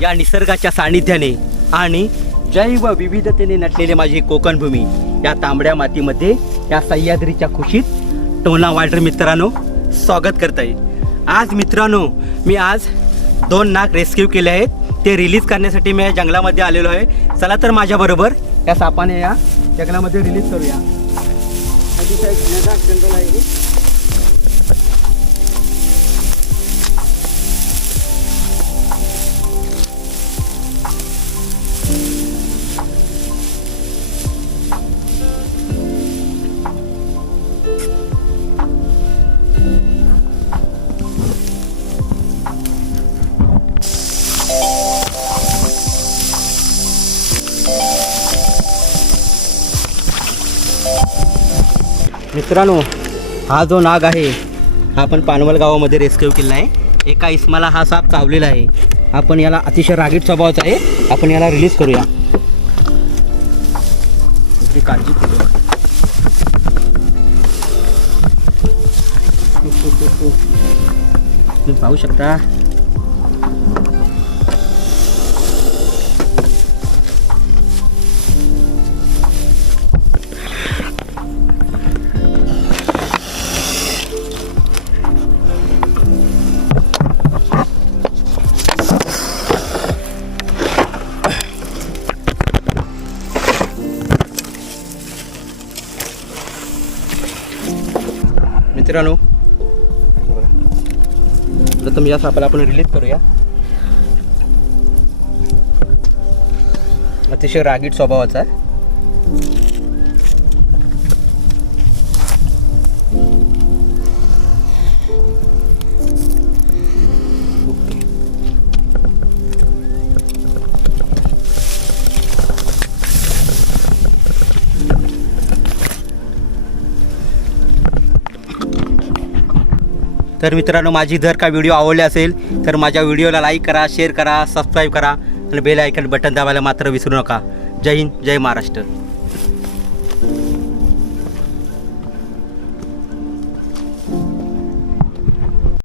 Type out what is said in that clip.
या निसर्गाच्या सानिध्याने आणि जैव विविधतेने नटलेले माझी कोकण भूमी या तांबड्या मातीमध्ये या सह्याद्रीच्या खुशीत टोना वायडर मित्रांनो स्वागत करत आहे. आज मित्रांनो मी आज 2 नाग रेस्क्यू केले आहेत. ते रिलीज करण्यासाठी मी या जंगलामध्ये आलेलो आहे. चला तर माझ्याबरोबर या सापाने या जंगलामध्ये रिलीज करूया. अतिशय घनदाट जंगल आहे. मित्रांनो हा जो नाग आहे हा आपण पानवल गावामध्ये रेस्क्यू केला आहे. एका इस्माला हा साप चावलेला आहे. आपण याला अतिशय रागीट स्वभावाचा आहे. आपण याला रिलीज करूया. काळजी करू. तुम्ही पाहू शकता मित्रांनो. प्रथम या सापाला आपण रिलीज करूया. अतिशय रागीट स्वभावाचा आहे. तर मित्रांनो माझी जर का व्हिडिओ आवडले असेल तर माझ्या व्हिडिओला लाईक करा, शेअर करा, सबस्क्राईब करा आणि बेल आयकॉन बटन दाबायला मात्र विसरू नका. जय हिंद, जय महाराष्ट्र.